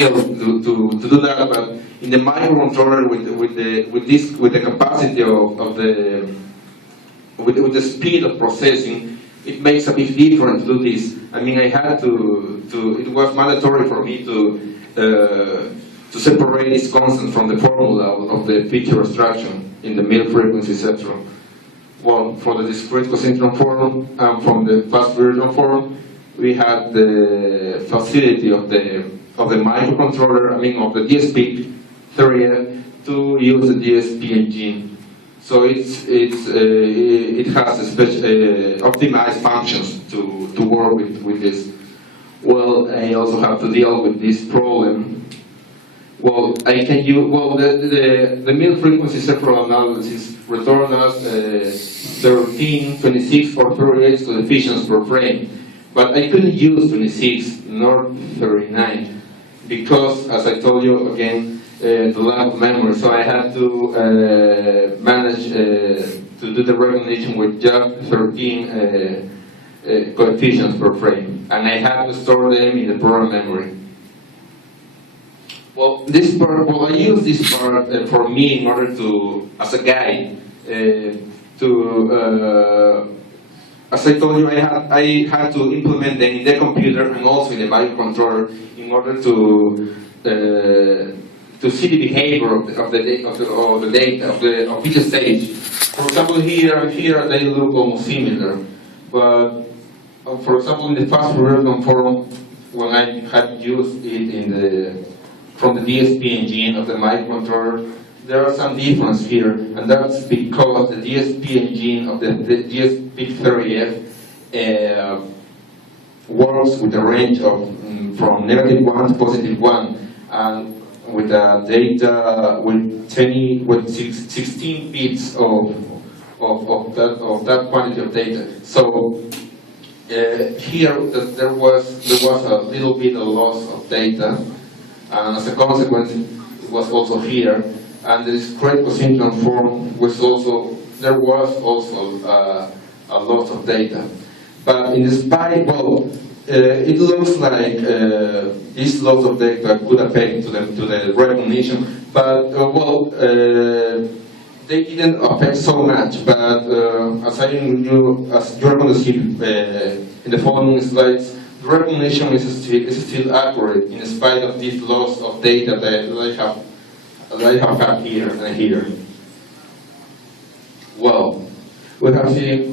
skill to do that, but in the microcontroller with the capacity with the speed of processing, it makes a big difference to do this. I mean, I had to it was mandatory for me to separate this constant from the formula of the feature extraction in the middle frequency, etc. Well, for the discrete cosynchrone form and from the fast Fourier form, we had the facility of the microcontroller, I mean of the DSP-30F, to use the DSP engine. So it has optimized functions to work with this. Well, I also have to deal with this problem. Well, I can use, well, the middle frequency separate analysis return us 13, 26, or 38 coefficients per frame. But I couldn't use 26 nor 39 because, as I told you again, the lack of memory. So I had to manage to do the recognition with just 13 coefficients per frame, and I had to store them in the program memory. Well, this part, well, I use this part for me in order to, as a guide, as I told you, I had to implement them in the computer and also in the microcontroller in order to see the behavior of the data of each stage. For example, here and here they look almost similar, but for example, in the fast Fourier form, when I had used it from the DSP engine of the microcontroller, there are some difference here, and that's because the DSP engine of the DSP-30F works with a range of from -1 to +1, and with data with 16 bits of that quantity of data. So here there was a little bit of loss of data, and as a consequence, it was also here. And the discrete cosynchrone form was also, there was also a loss of data. But in spite, well, it looks like this loss of data could affect to the recognition, but they didn't affect so much. But as you're going to see in the following slides, the recognition is still accurate in spite of this loss of data that I have had here and here. Well, we have seen